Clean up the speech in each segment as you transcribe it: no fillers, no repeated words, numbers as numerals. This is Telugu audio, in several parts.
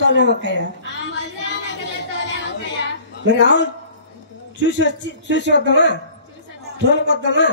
తోలేమక్కయ్య. మరి ఆవులు చూసి వద్దామా, తోలుకొద్దామా?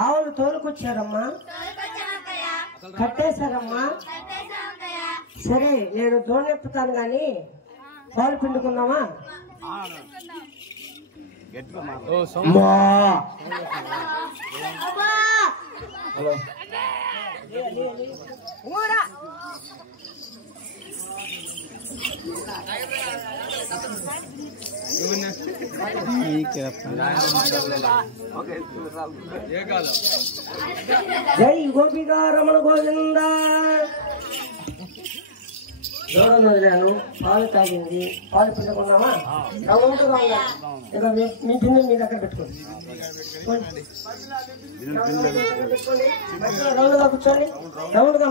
ఆవులు తోలుకొచ్చారమ్మా, కట్టేశారమ్మా. సరే నేను దోణెప్పుతాను గాని పాలు పిండుకుందామా? జై గోపికా రమణ గోవింద. దూరం వదిలాను, పాలు తాగింది, పాలు పిండుకున్నామా? రౌండ్గా ఇక మీ పిండి మీ దగ్గర పెట్టుకోండి. రౌండ్గా కూర్చోండి. రౌండ్గా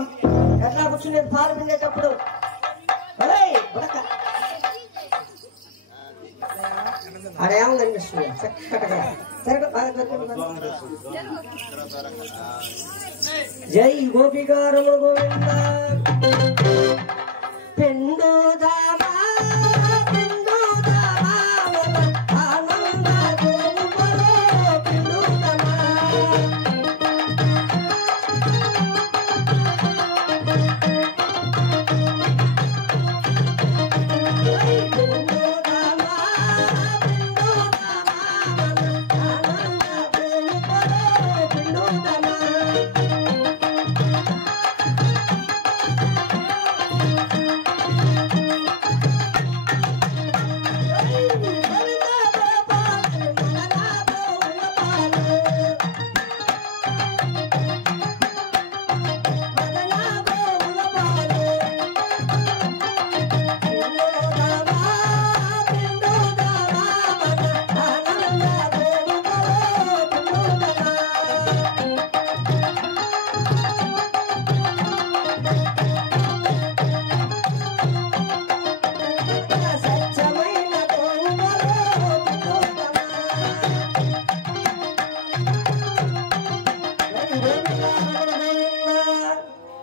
ఎట్లా కూర్చునేది పాలు పిండేటప్పుడు? అదేమో కనిపిస్తుంది చక్కగా. జై గోపికా రమణ గోవింద. పిండుదామా పిండుదామా ఆనంద గోపులో పిండుదామా.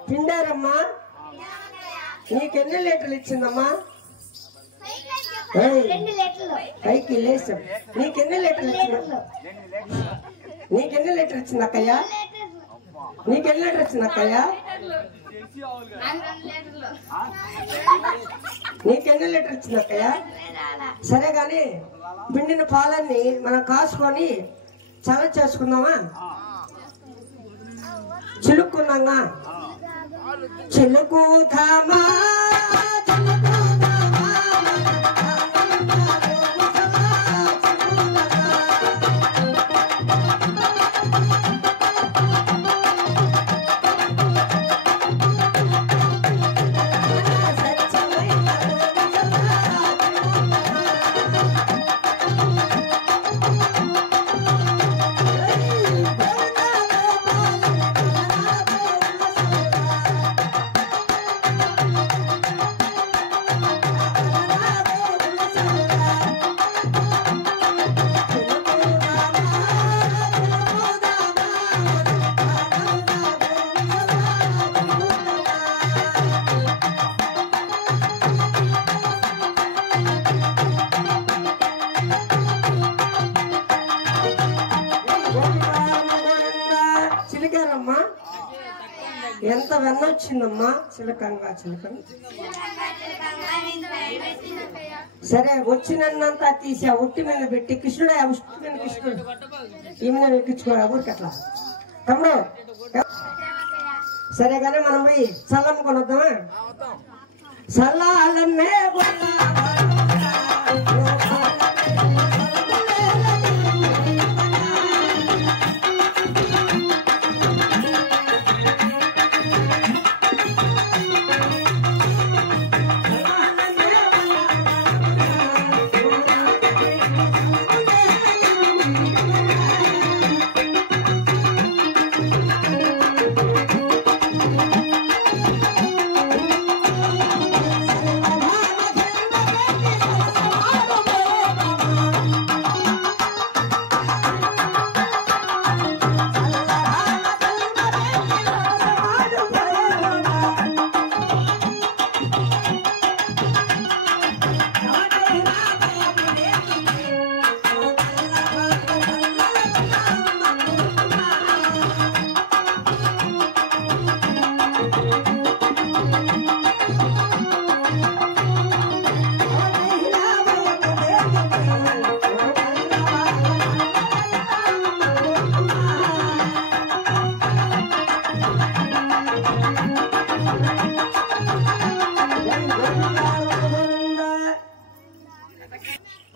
పిండారమ్మా? నీకెన్ని లీటర్లు ఇచ్చిందమ్మా? పైకి లేచాం. నీకెన్ని లీటర్లు ఇచ్చిందా? నీకెన్ని లీటర్ ఇచ్చింది అక్కయ్య? నీకెన్ని లీటర్ ఇచ్చింది అక్కయ్య? నీకెన్ని లీటర్ ఇచ్చింది అక్కయ్య? సరే గాని పిండిన పాలన్నీ మనం కాసుకొని చల్ల చేసుకుందామా? చిలుక్కున్నాగా చిలుకుదామా ఎంత వెన్న వచ్చిందమ్మా చిలకంగా చిలకంగా. సరే వచ్చినంతా తీసి ఆ ఉట్టి మీద పెట్టి కృష్ణుడు ఆ ఉట్టి మీద కృష్ణుడు ఈ మీద ఎక్కించుకో ఊరికి అట్లా తమ్ముడు. సరే కానీ మనం పోయి చల్లం కొనొద్దామా? చల్లాలమ్మే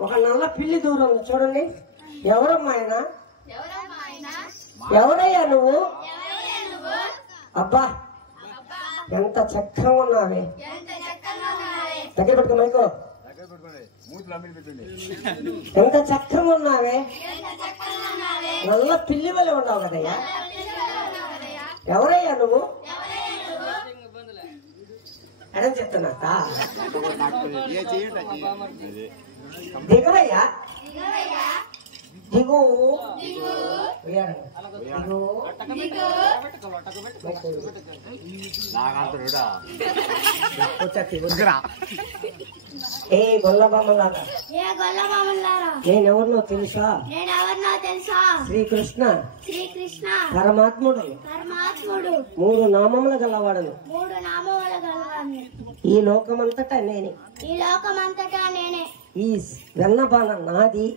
ఒక నల్ల పిల్లి దూరం చూడండి. ఎవరమ్మా ఆయన? ఎవరయ్యా నువ్వు? అబ్బా ఎంత చక్కగా ఉన్నావే. దగ్గర పెట్టుకో మైకో. ఎంత చక్కగా ఉన్నావే. నల్ల పిల్లి వల్ల ఉన్నావు కదయ్యా. ఎవరయ్యా నువ్వు? ఎడం చెప్తున్నా దిగవయ్యా. దిగు ఏ గొల్లబామలారా, నేనెవరినో తెలుసా? శ్రీకృష్ణ పరమాత్ముడు 3 నామముల గలవాడను. ఈ లోకమంతటా నేనే. ఈ వెన్నబాణ నాది.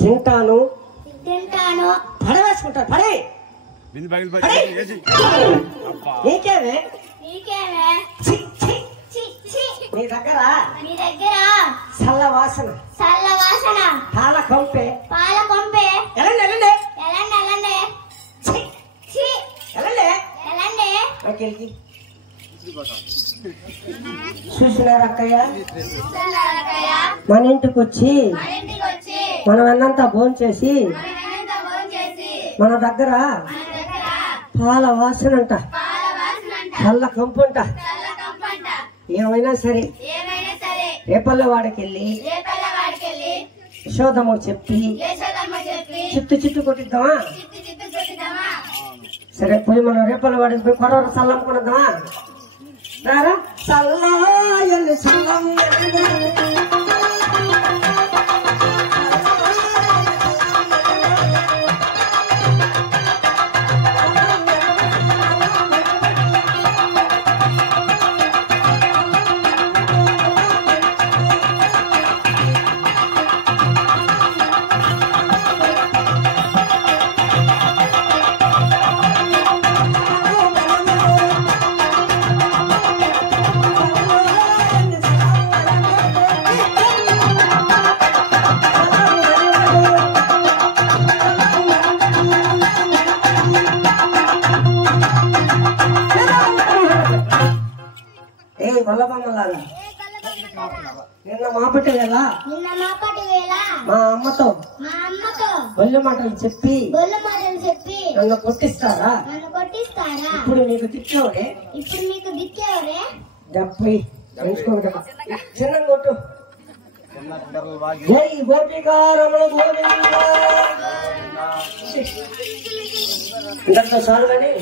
తింటాను పడవేసుకుంటా. పడే నీకేమే నీ దగ్గర చల్ల వాసన పాల కొంపే. చూసినారు అక్కయ్య, మన ఇంటికి వచ్చి మనం అన్నంతా భోంచేసి మన దగ్గర పాల వాసన అంట, చల్ల కంపు అంట. ఏమైనా సరే రేపల్ల వాడికి వెళ్ళి యశోదమ్మకు చెప్పి చిట్టు కొట్టిద్దామా? సరే పోయి మనం రేపల్ల వాడికి పోయి కొరవ చల్లమ్ముకున్నాద్దామా? రారా చల్లాయల్లి చల్లం. నిన్న మాపటి వేళ మా అమ్మతో బొల్లు మాటలు చెప్పి నన్ను కొట్టిస్తారా? ఇప్పుడు నీకు దిక్కేవరే డెబ్బై చిన్న కొట్టు. జై గోపికారమణ గోవింద. ఇంతటితో చాలు కానీ